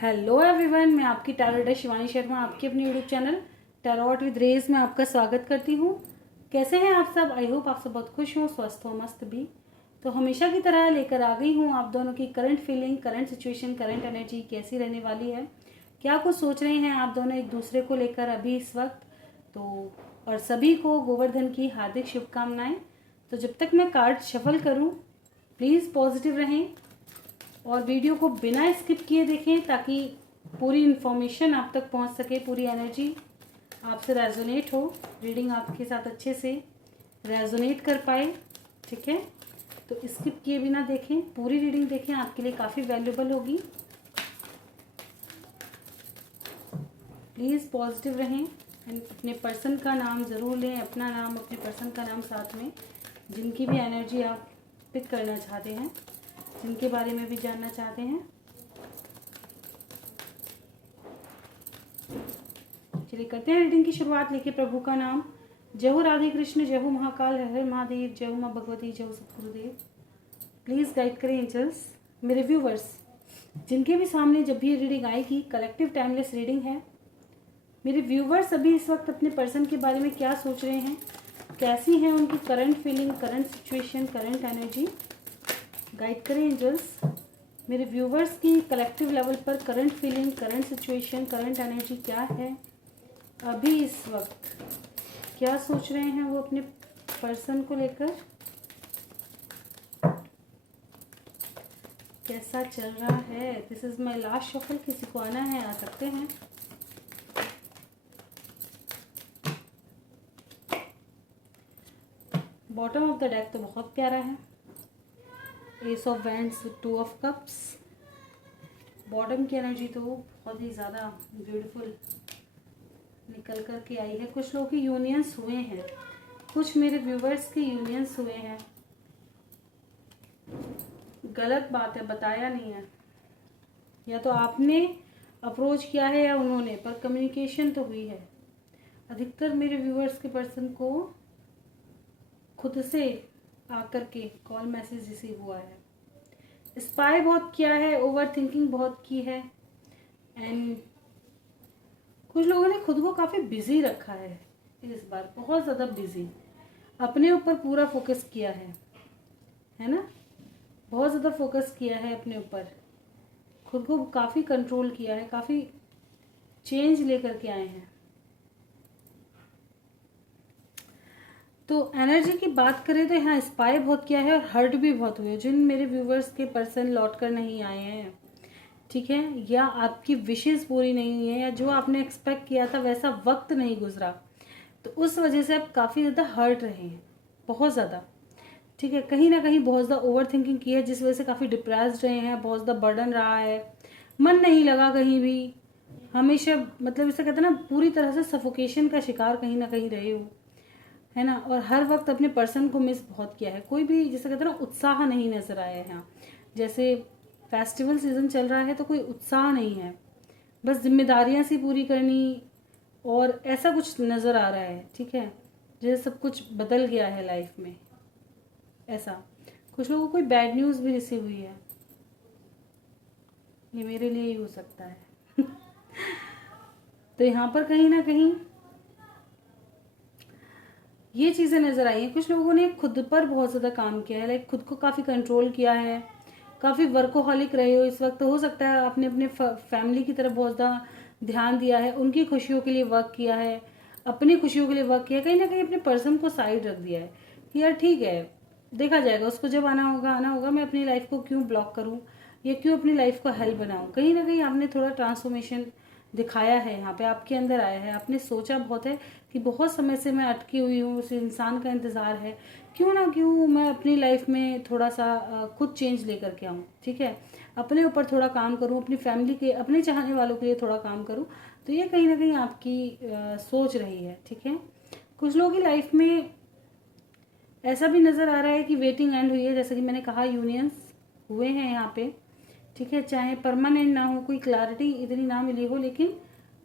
Hello everyone, मैं आपकी tarot Shivani Sharma आपकी अपनी यूट्यूब चैनल टैरोट विद रेज में आपका स्वागत करती हूँ। कैसे हैं आप सब? आई होप आप सब बहुत खुश हो, स्वस्थ हो, मस्त भी। तो हमेशा की तरह लेकर आ गई हूँ आप दोनों की current feeling, current situation, current energy कैसी रहने वाली है, क्या कुछ सोच रहे हैं आप दोनों एक दूसरे को लेकर अभी इस वक्त। तो और सभी को गोवर्धन की हार्दिक शुभकामनाएं। तो जब तक मैं कार्ड शफल करूँ, प्लीज़ पॉजिटिव रहें और वीडियो को बिना स्किप किए देखें ताकि पूरी इन्फॉर्मेशन आप तक पहुंच सके, पूरी एनर्जी आपसे रेजोनेट हो, रीडिंग आपके साथ अच्छे से रेजोनेट कर पाए। ठीक है, तो स्किप किए बिना देखें, पूरी रीडिंग देखें, आपके लिए काफ़ी वैल्यूबल होगी। प्लीज़ पॉजिटिव रहें एंड अपने पर्सन का नाम ज़रूर लें, अपना नाम, अपने पर्सन का नाम साथ में, जिनकी भी एनर्जी आप पिक करना चाहते हैं, जिनके बारे में भी जानना चाहते हैं। चलिए करते हैं रीडिंग की शुरुआत। लेके प्रभु का नाम। जय हो राधे कृष्ण, जय हो महाकाल, हर हर महादेव, जय हो माँ भगवती, जय हो सतगुरुदेव। प्लीज़ गाइड करें एंजल्स। मेरे व्यूवर्स जिनके भी सामने जब भी रीडिंग आएगी, कलेक्टिव टाइमलेस रीडिंग है। मेरे व्यूवर्स अभी इस वक्त अपने पर्सन के बारे में क्या सोच रहे हैं, कैसी है उनकी current feeling, current situation, current energy. Guide करें एंजल्स। मेरे व्यूवर्स की कलेक्टिव लेवल पर current feeling, current situation, current energy क्या है अभी इस वक्त, क्या सोच रहे हैं वो अपने पर्सन को लेकर, कैसा चल रहा है। This is my last shuffle, किसी को आना है आ सकते हैं। बॉटम ऑफ द डेक तो बहुत प्यारा है, S of wands, two of cups. Bottom की एनर्जी तो बहुत ही ज़्यादा ब्यूटीफुल निकल कर के आई है। कुछ लोगों के यूनियंस हुए हैं, कुछ मेरे व्यूवर्स के यूनियंस हुए हैं। गलत बात है, बताया नहीं है, या तो आपने अप्रोच किया है या उन्होंने, पर कम्युनिकेशन तो हुई है। अधिकतर मेरे व्यूवर्स के पर्सन को खुद से आकर के कॉल मैसेज रिसीव हुआ है। स्पाई बहुत किया है, ओवर थिंकिंग बहुत की है, एंड कुछ लोगों ने खुद को काफ़ी बिजी रखा है इस बार, बहुत ज़्यादा बिजी, अपने ऊपर पूरा फोकस किया है ना, बहुत ज़्यादा फोकस किया है अपने ऊपर, खुद को काफ़ी कंट्रोल किया है, काफ़ी चेंज लेकर के आए हैं। तो एनर्जी की बात करें तो यहाँ स्पाई बहुत किया है और हर्ट भी बहुत हुए। जिन मेरे व्यूवर्स के पर्सन लौट कर नहीं आए हैं, ठीक है, या आपकी विशेष पूरी नहीं हुई है, या जो आपने एक्सपेक्ट किया था वैसा वक्त नहीं गुजरा, तो उस वजह से आप काफ़ी ज़्यादा हर्ट रहे हैं, बहुत ज़्यादा। ठीक है, कहीं ना कहीं बहुत ज़्यादा ओवर थिंकिंग की है, जिस वजह से काफ़ी डिप्रेस्ड रहे हैं, बहुत ज़्यादा बर्डन रहा है, मन नहीं लगा कहीं भी, हमेशा मतलब इसे कहते हैं ना, पूरी तरह से सफोकेशन का शिकार कहीं ना कहीं रहे हो, है ना। और हर वक्त अपने पर्सन को मिस बहुत किया है, कोई भी जिसे कहते हैं ना उत्साह नहीं नजर आया है यहाँ। जैसे फेस्टिवल सीजन चल रहा है तो कोई उत्साह नहीं है, बस जिम्मेदारियां सी पूरी करनी, और ऐसा कुछ नज़र आ रहा है। ठीक है, जैसे सब कुछ बदल गया है लाइफ में, ऐसा। कुछ लोगों को कोई बैड न्यूज़ भी रिसीव हुई है, ये मेरे लिए ही हो सकता है तो यहाँ पर कहीं ना कहीं ये चीज़ें नज़र आई हैं। कुछ लोगों ने खुद पर बहुत ज़्यादा काम किया है, लाइक खुद को काफ़ी कंट्रोल किया है, काफ़ी वर्कोहॉलिक रहे हो इस वक्त। तो हो सकता है आपने अपने फैमिली की तरफ बहुत ज़्यादा ध्यान दिया है, उनकी खुशियों के लिए वर्क किया है, अपनी खुशियों के लिए वर्क किया है, कहीं ना कहीं अपने पर्सन को साइड रख दिया है कि यार ठीक है, देखा जाएगा, उसको जब आना होगा आना होगा, मैं अपनी लाइफ को क्यों ब्लॉक करूँ या क्यों अपनी लाइफ को हेल्प बनाऊँ। कहीं ना कहीं आपने थोड़ा ट्रांसफॉर्मेशन दिखाया है, यहाँ पे आपके अंदर आया है। आपने सोचा बहुत है कि बहुत समय से मैं अटकी हुई हूँ, उस इंसान का इंतज़ार है, क्यों ना क्यों मैं अपनी लाइफ में थोड़ा सा खुद चेंज लेकर के आऊँ। ठीक है, अपने ऊपर थोड़ा काम करूँ, अपनी फैमिली के, अपने चाहने वालों के लिए थोड़ा काम करूँ। तो ये कहीं ना कहीं आपकी सोच रही है। ठीक है, कुछ लोगों की लाइफ में ऐसा भी नज़र आ रहा है कि वेटिंग एंड हुई है, जैसे कि मैंने कहा, यूनियंस हुए हैं यहाँ पे। ठीक है, चाहे परमानेंट ना हो, कोई क्लैरिटी इतनी ना मिली हो, लेकिन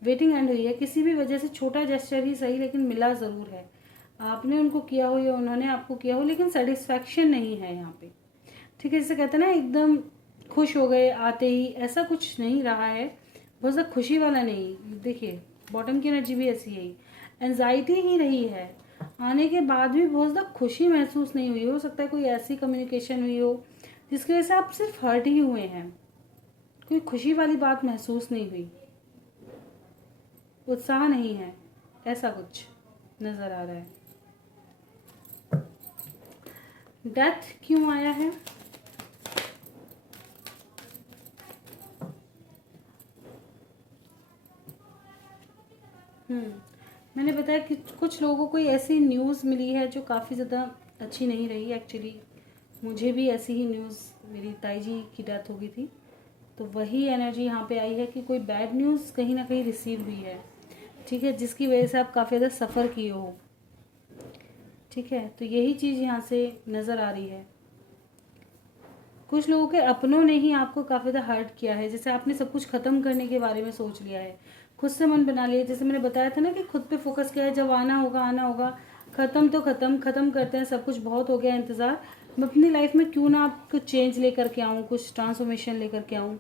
वेटिंग एंड हुई है। किसी भी वजह से छोटा जेस्चर ही सही, लेकिन मिला ज़रूर है। आपने उनको किया हो या उन्होंने आपको किया हो, लेकिन सेटिस्फैक्शन नहीं है यहाँ पे। ठीक है, जैसे कहते हैं ना, एकदम खुश हो गए आते ही, ऐसा कुछ नहीं रहा है। बहुत ज़्यादा खुशी वाला नहीं। देखिए बॉटम की एनर्जी भी ऐसी है, एंजाइटी ही रही है, आने के बाद भी बहुत ज़्यादा खुशी महसूस नहीं हुई। हो सकता है कोई ऐसी कम्युनिकेशन हुई हो जिसकी वजह से आप सिर्फ हर्ट ही हुए हैं, कोई खुशी वाली बात महसूस नहीं हुई, उत्साह नहीं है, ऐसा कुछ नज़र आ रहा है। डेथ क्यों आया है? मैंने बताया कि कुछ लोगों को ऐसी न्यूज़ मिली है जो काफ़ी ज़्यादा अच्छी नहीं रही। एक्चुअली मुझे भी ऐसी ही न्यूज़, मेरी ताई जी की डेथ हो गई थी, तो वही एनर्जी यहाँ पे आई है कि कोई बैड न्यूज़ कहीं ना कहीं रिसीव हुई है, ठीक है, जिसकी वजह से आप काफ़ी ज़्यादा सफ़र किए हो, ठीक है। तो यही चीज़ यहाँ से नज़र आ रही है। कुछ लोगों के अपनों ने ही आपको काफ़ी ज़्यादा हर्ट किया है, जैसे आपने सब कुछ ख़त्म करने के बारे में सोच लिया है, खुद से मन बना लिया। जैसे मैंने बताया था ना कि खुद पे फोकस किया है, जब आना होगा आना होगा, ख़त्म तो ख़त्म करते हैं, सब कुछ बहुत हो गया इंतज़ार, मैं अपनी लाइफ में क्यों ना आप कुछ चेंज लेकर के आऊँ, कुछ ट्रांसफॉर्मेशन लेकर के आऊँ,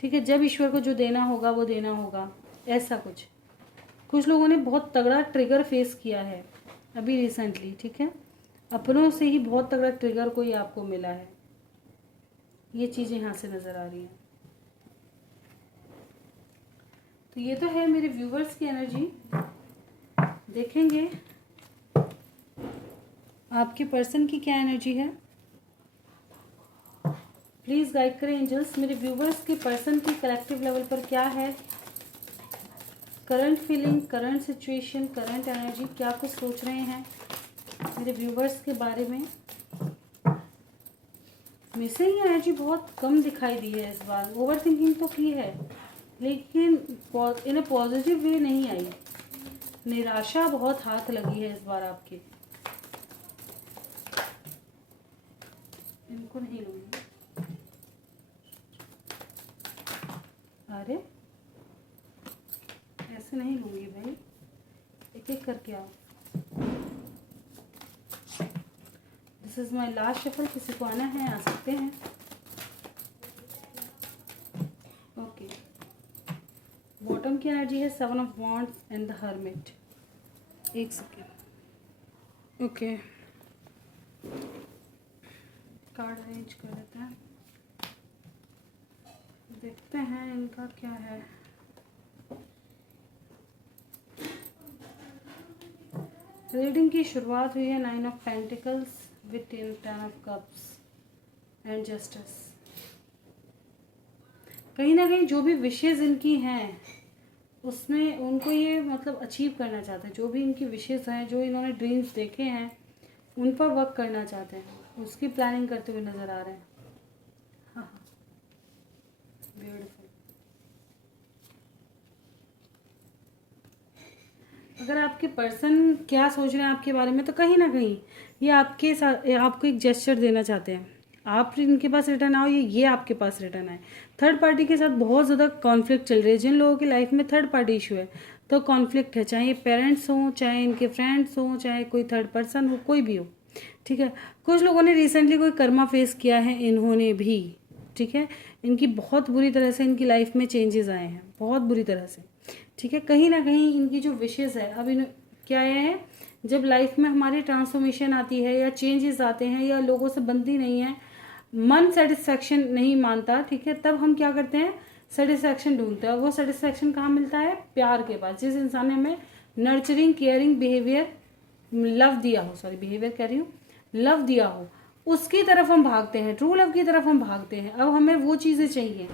ठीक है। जब ईश्वर को जो देना होगा वो देना होगा, ऐसा कुछ लोगों ने बहुत तगड़ा ट्रिगर फेस किया है अभी रिसेंटली, ठीक है। अपनों से ही बहुत तगड़ा ट्रिगर कोई आपको मिला है, ये चीज़ें यहाँ से नज़र आ रही हैं। तो ये तो है मेरे व्यूवर्स की एनर्जी। देखेंगे आपके पर्सन की क्या एनर्जी है। प्लीज़ गाइड करें एंजल्स, मेरे व्यूवर्स के पर्सन की कलेक्टिव लेवल पर क्या है current feeling, current situation, current energy, क्या कुछ सोच रहे हैं मेरे व्यूवर्स के बारे में। में से ही एनर्जी बहुत कम दिखाई दी है इस बार। ओवर थिंकिंग तो की है लेकिन इन अ पॉजिटिव वे नहीं आई। निराशा बहुत हाथ लगी है इस बार आपके। इनको नहीं लूंगी, अरे ऐसे नहीं लूंगी भाई, एक एक करके आओ। This is my last shuffle, किसी को आना है आ सकते हैं। ओके, बॉटम की एनर्जी है 7 of wands and the hermit. एक सेकेंड, ओके कार्ड अरेंज कर लेते हैं, देखते हैं इनका क्या है। रीडिंग की शुरुआत हुई है 9 of pentacles with 10 of cups and justice. कहीं ना कहीं जो भी विशेज़ इनकी हैं उसमें उनको ये मतलब अचीव करना चाहते हैं, जो भी इनकी विशेज़ हैं, जो इन्होंने ड्रीम्स देखे हैं उन पर वर्क करना चाहते हैं, उसकी प्लानिंग करते हुए नज़र आ रहे हैं। हाँ, ब्यूटीफुल। अगर आपके पर्सन क्या सोच रहे हैं आपके बारे में, तो कहीं ना कहीं ये आपके साथ आपको एक जेस्चर देना चाहते हैं। आप इनके पास रिटर्न आओ, ये आपके पास रिटर्न आए। थर्ड पार्टी के साथ बहुत ज़्यादा कॉन्फ्लिक्ट चल रही है। जिन लोगों की लाइफ में थर्ड पार्टी इशू है तो कॉन्फ्लिक्ट है, चाहे ये पेरेंट्स हों, चाहे इनके फ्रेंड्स हों, चाहे कोई थर्ड पर्सन हो, कोई भी हो, ठीक है। कुछ लोगों ने रिसेंटली कोई कर्मा फेस किया है इन्होंने भी, ठीक है। इनकी बहुत बुरी तरह से इनकी लाइफ में चेंजेस आए हैं, बहुत बुरी तरह से, ठीक है। कहीं ना कहीं इनकी जो विशेष है, अब इन क्या है, जब लाइफ में हमारी ट्रांसफॉर्मेशन आती है या चेंजेस आते हैं या लोगों से बनती नहीं है, मन सेटिस्फैक्शन नहीं मानता, ठीक है, तब हम क्या करते हैं, सेटिस्फैक्शन ढूंढते हैं। और वो सेटिस्फैक्शन कहाँ मिलता है, प्यार के पास। जिस इंसान ने हमें नर्चरिंग केयरिंग बिहेवियर लव दिया हो, सॉरी बिहेवियर कह रही हूँ, लव दिया हो, उसकी तरफ हम भागते हैं, ट्रू लव की तरफ हम भागते हैं। अब हमें वो चीज़ें चाहिए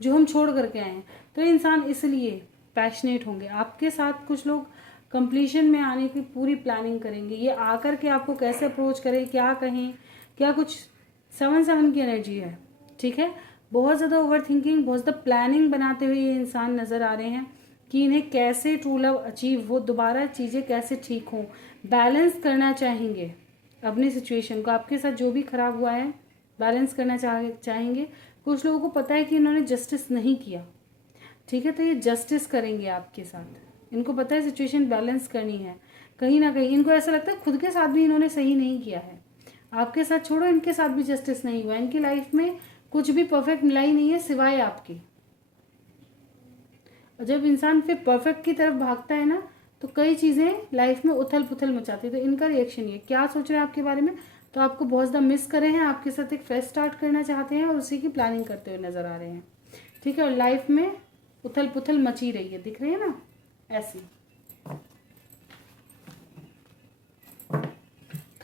जो हम छोड़ करके आए हैं। तो इंसान इसलिए पैशनेट होंगे आपके साथ। कुछ लोग कंप्लीशन में आने की पूरी प्लानिंग करेंगे, ये आकर के आपको कैसे अप्रोच करें, क्या कहें, क्या कुछ 7 की एनर्जी है, ठीक है। बहुत ज़्यादा ओवर थिंकिंग, बहुत ज़्यादा प्लानिंग बनाते हुए ये इंसान नज़र आ रहे हैं कि इन्हें कैसे ट्रू लव अचीव हो, दोबारा चीज़ें कैसे ठीक हों, बैलेंस करना चाहेंगे अपनी सिचुएशन को। आपके साथ जो भी खराब हुआ है बैलेंस करना चाहेंगे। कुछ लोगों को पता है कि इन्होंने जस्टिस नहीं किया, ठीक है, तो ये जस्टिस करेंगे आपके साथ। इनको पता है सिचुएशन बैलेंस करनी है। कहीं ना कहीं इनको ऐसा लगता है खुद के साथ भी इन्होंने सही नहीं किया है, आपके साथ छोड़ो, इनके साथ भी जस्टिस नहीं हुआ। इनकी लाइफ में कुछ भी परफेक्ट मिला ही नहीं है सिवाय आपके। और जब इंसान फिर परफेक्ट की तरफ भागता है ना, तो कई चीज़ें लाइफ में उथल पुथल मचाती है। तो इनका रिएक्शन ये क्या सोच रहे हैं आपके बारे में, तो आपको बहुत ज़्यादा मिस करे हैं, आपके साथ एक फ्रेश स्टार्ट करना चाहते हैं और उसी की प्लानिंग करते हुए नजर आ रहे हैं। ठीक है, और लाइफ में उथल पुथल मची रही है, दिख रही है ना ऐसी।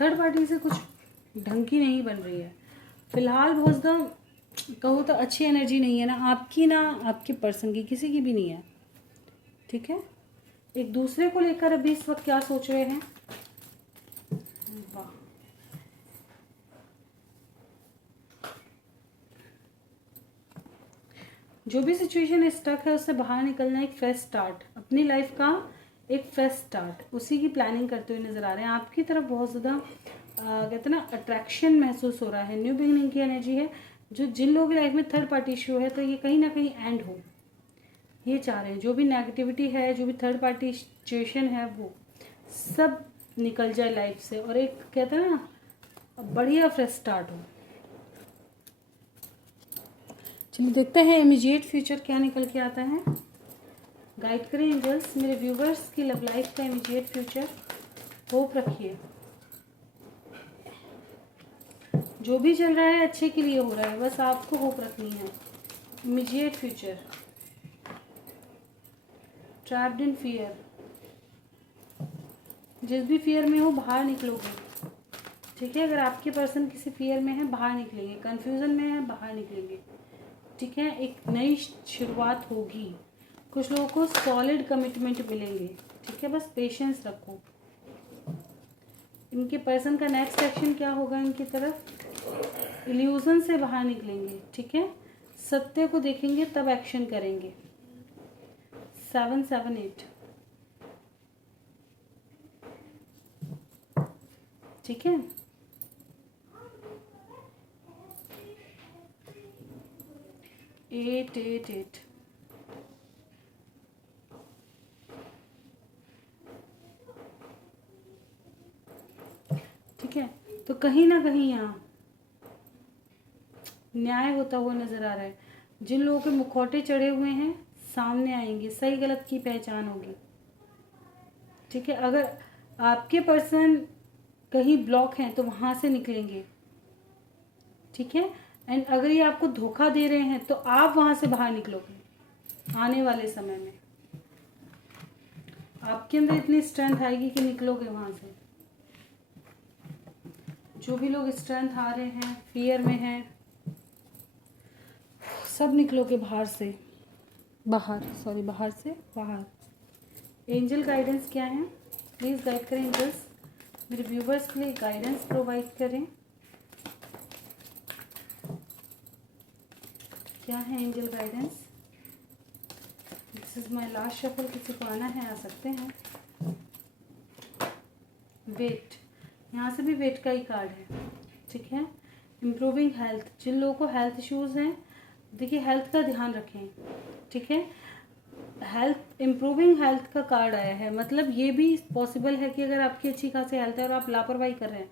थर्ड पार्टी से कुछ ढंग की नहीं बन रही है फिलहाल। बहुत ज़्यादा कहो तो अच्छी एनर्जी नहीं है, ना आपकी ना आपके पर्सन की, किसी की भी नहीं है। ठीक है, एक दूसरे को लेकर अभी इस वक्त क्या सोच रहे हैं। वाह, जो भी सिचुएशन स्टक है उससे बाहर निकलना, एक फ्रेश स्टार्ट, अपनी लाइफ का एक फ्रेश स्टार्ट, उसी की प्लानिंग करते हुए नजर आ रहे हैं। आपकी तरफ बहुत ज़्यादा कहते हैं ना अट्रैक्शन महसूस हो रहा है, न्यू बिगिनिंग की एनर्जी है। जो जिन लोगों की लाइफ में थर्ड पार्टी इशू है, तो ये कहीं ना कहीं एंड हो, ये चाह रहे हैं। जो भी नेगेटिविटी है, जो भी थर्ड पार्टी सिचुएशन है, वो सब निकल जाए लाइफ से और एक कहते हैं ना बढ़िया फ्रेश स्टार्ट हो। चलिए देखते हैं इमीडिएट फ्यूचर क्या निकल के आता है। गाइड करें एंजल्स मेरे व्यूवर्स की लव लाइफ का इमीडिएट फ्यूचर। होप रखिए, जो भी चल रहा है अच्छे के लिए हो रहा है, बस आपको होप रखनी है। Immediate future, trapped in fear, जिस भी फियर में हो बाहर निकलोगे। ठीक है, अगर आपके पर्सन किसी फियर में है बाहर निकलेंगे, कंफ्यूजन में है बाहर निकलेंगे। ठीक है, एक नई शुरुआत होगी, कुछ लोगों को सॉलिड कमिटमेंट मिलेंगे। ठीक है, बस पेशेंस रखो। इनके पर्सन का नेक्स्ट एक्शन क्या होगा, इनकी तरफ इल्यूजन से बाहर निकलेंगे। ठीक है, सत्य को देखेंगे तब एक्शन करेंगे। 7 7 8। ठीक है, 8 8 8। ठीक है, तो कहीं ना कहीं यहाँ न्याय होता हुआ नजर आ रहा है। जिन लोगों के मुखौटे चढ़े हुए हैं सामने आएंगे, सही गलत की पहचान होगी। ठीक है, अगर आपके पर्सन कहीं ब्लॉक हैं तो वहां से निकलेंगे। ठीक है, एंड अगर ये आपको धोखा दे रहे हैं तो आप वहां से बाहर निकलोगे। आने वाले समय में आपके अंदर इतनी स्ट्रेंथ आएगी कि निकलोगे वहां से। जो भी लोग स्ट्रेंथ हारे हैं, फियर में हैं, सब निकलोगे बाहर से बाहर। एंजल गाइडेंस क्या है, प्लीज़ गाइड करें एंजल्स, मेरे व्यूवर्स के लिए गाइडेंस प्रोवाइड करें। क्या है angel guidance. This is my last shuffle, किसी को आना है आ सकते हैं। वेट, यहाँ से भी वेट का ही कार्ड है। ठीक है, इम्प्रूविंग हेल्थ, जिन लोगों को हेल्थ इश्यूज हैं, देखिए हेल्थ का ध्यान रखें। ठीक है, हेल्थ, इम्प्रूविंग हेल्थ का कार्ड आया है, मतलब ये भी पॉसिबल है कि अगर आपकी अच्छी खासी हेल्थ है और आप लापरवाही कर रहे हैं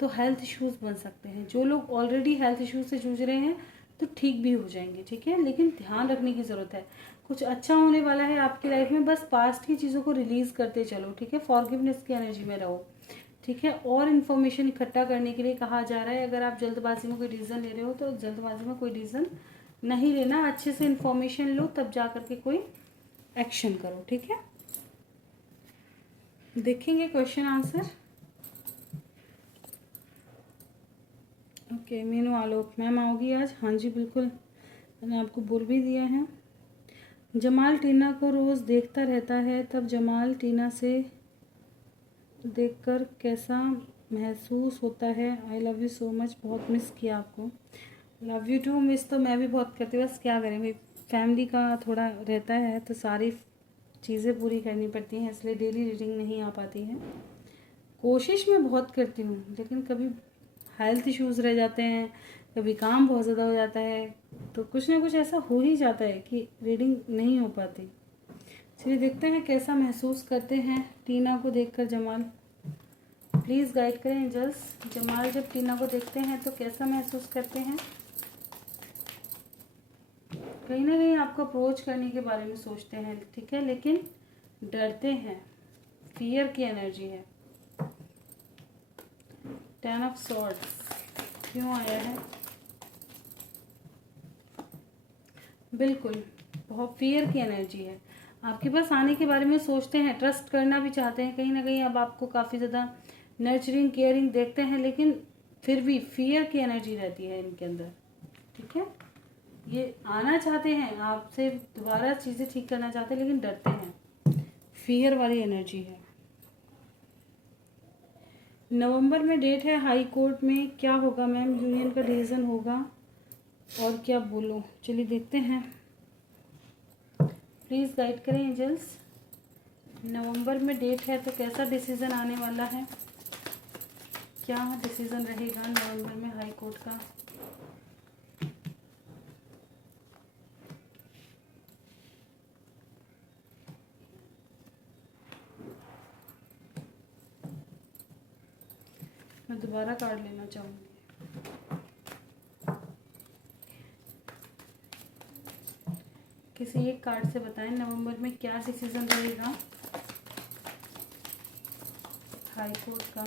तो हेल्थ इश्यूज बन सकते हैं। जो लोग ऑलरेडी हेल्थ इश्यूज से जूझ रहे हैं तो ठीक भी हो जाएंगे। ठीक है, लेकिन ध्यान रखने की ज़रूरत है। कुछ अच्छा होने वाला है आपकी लाइफ में, बस पास्ट की चीज़ों को रिलीज करते चलो। ठीक है, फॉरगिवनेस की एनर्जी में रहो। ठीक है, और इन्फॉर्मेशन इकट्ठा करने के लिए कहा जा रहा है। अगर आप जल्दबाजी में कोई डिसीजन ले रहे हो तो जल्दबाजी में कोई डिसीजन नहीं लेना, अच्छे से इन्फॉर्मेशन लो तब जा करके कोई एक्शन करो। ठीक है, देखेंगे क्वेश्चन आंसर। ओके, मीनू आलोक मैम आओगी आज। हाँ जी बिल्कुल, मैंने आपको बोल भी दिया है। जमाल टीना को रोज़ देखता रहता है, तब जमाल टीना से देखकर कैसा महसूस होता है। I love you so much, बहुत मिस किया आपको। लव यू टू, मिस तो मैं भी बहुत करती हूँ, बस क्या करें भाई, फैमिली का थोड़ा रहता है तो सारी चीज़ें पूरी करनी पड़ती हैं, इसलिए डेली रीडिंग नहीं आ पाती है। कोशिश मैं बहुत करती हूँ लेकिन कभी हेल्थ इश्यूज़ रह जाते हैं, कभी काम बहुत ज़्यादा हो जाता है, तो कुछ ना कुछ ऐसा हो ही जाता है कि रीडिंग नहीं हो पाती। चलिए देखते हैं कैसा महसूस करते हैं टीना को देखकर जमाल। प्लीज़ गाइड करें एंजल्स, जमाल जब टीना को देखते हैं तो कैसा महसूस करते हैं। कहीं ना कहीं आपको अप्रोच करने के बारे में सोचते हैं, ठीक है, लेकिन डरते हैं, फियर की एनर्जी है। 10 ऑफ सॉर्ड्स क्यों आया है? बिल्कुल, बहुत फियर की एनर्जी है। आपके पास आने के बारे में सोचते हैं, ट्रस्ट करना भी चाहते हैं, कहीं ना कहीं अब आपको काफ़ी ज़्यादा नर्चरिंग केयरिंग देखते हैं, लेकिन फिर भी फियर की एनर्जी रहती है इनके अंदर, ठीक है। ये आना चाहते हैं आपसे, दोबारा चीज़ें ठीक करना चाहते हैं, लेकिन डरते हैं, फियर वाली एनर्जी है। नवंबर में डेट है, हाई कोर्ट में क्या होगा मैम? यूनियन का डिसीजन होगा और क्या बोलो, चलिए देखते हैं, प्लीज़ गाइड करें एंजल्स। नवंबर में डेट है तो कैसा डिसीजन आने वाला है, क्या डिसीजन रहेगा नवंबर में हाई कोर्ट का? मैं दोबारा कार्ड लेना चाहूँगी। किसी एक कार्ड से बताएं नवंबर में क्या डिसीजन रहेगा हाई कोर्ट का।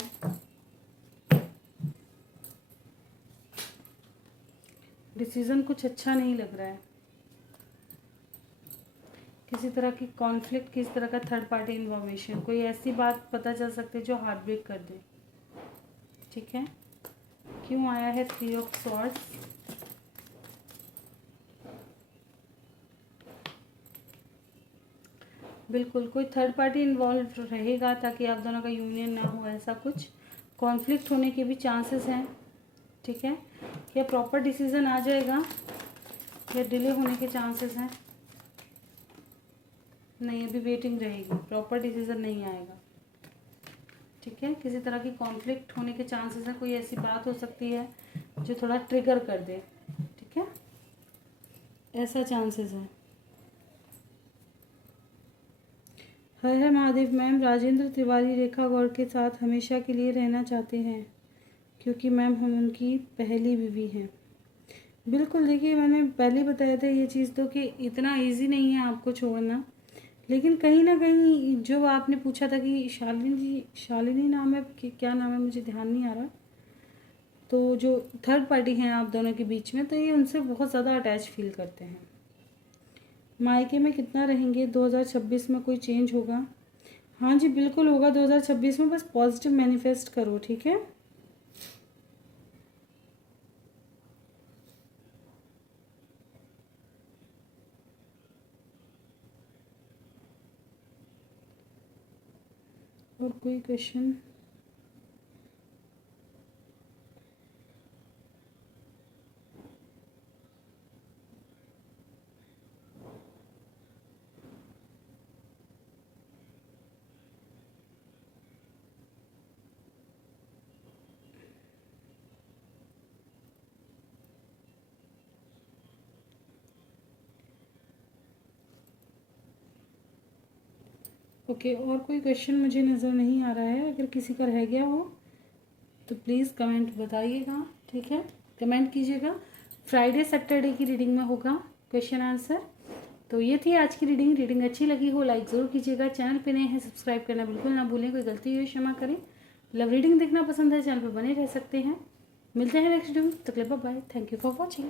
डिसीजन कुछ अच्छा नहीं लग रहा है, किसी तरह की कॉन्फ्लिक्ट, किसी तरह का थर्ड पार्टी इन्फॉर्मेशन, कोई ऐसी बात पता चल सकती है जो हार्ट ब्रेक कर दे, ठीक है। क्यों आया है 3 ऑफ सॉर्ड्स? बिल्कुल, कोई थर्ड पार्टी इन्वॉल्व रहेगा ताकि आप दोनों का यूनियन ना हो, ऐसा कुछ कॉन्फ्लिक्ट होने के भी चांसेस हैं, ठीक है। क्या प्रॉपर डिसीजन आ जाएगा या डिले होने के चांसेस हैं? नहीं, अभी वेटिंग रहेगी, प्रॉपर डिसीजन नहीं आएगा, ठीक है। किसी तरह की कॉन्फ्लिक्ट होने के चांसेस हैं, कोई ऐसी बात हो सकती है जो थोड़ा ट्रिगर कर दे, ठीक है, ऐसा चांसेस है। हर हर महादेव मैम, राजेंद्र तिवारी रेखा गौड़ के साथ हमेशा के लिए रहना चाहते हैं क्योंकि मैम हम उनकी पहली बीवी हैं। बिल्कुल, देखिए मैंने पहले ही बताया था ये चीज़ तो कि इतना इजी नहीं है आपको छोड़ना, लेकिन कहीं ना कहीं जो आपने पूछा था कि शालिनी नाम है कि क्या नाम है, मुझे ध्यान नहीं आ रहा, तो जो थर्ड पार्टी हैं आप दोनों के बीच में, तो ये उनसे बहुत ज़्यादा अटैच फील करते हैं। मायके में कितना रहेंगे 2026 में, कोई चेंज होगा? हाँ जी बिल्कुल होगा 2026 में, बस पॉजिटिव मैनिफेस्ट करो, ठीक है। और कोई क्वेश्चन? ओके, और कोई क्वेश्चन मुझे नज़र नहीं आ रहा है, अगर किसी का रह गया हो तो प्लीज़ कमेंट बताइएगा, ठीक है, कमेंट कीजिएगा। फ्राइडे सैटरडे की रीडिंग में होगा क्वेश्चन आंसर। तो ये थी आज की रीडिंग। रीडिंग अच्छी लगी हो लाइक ज़रूर कीजिएगा, चैनल पे नए हैं सब्सक्राइब करना बिल्कुल ना भूलें, कोई गलती हुई क्षमा करें। लव रीडिंग देखना पसंद है चैनल पर बने रह सकते हैं। मिलते हैं नेक्स्ट वीडियो में, तब तक bye, thank you for watching.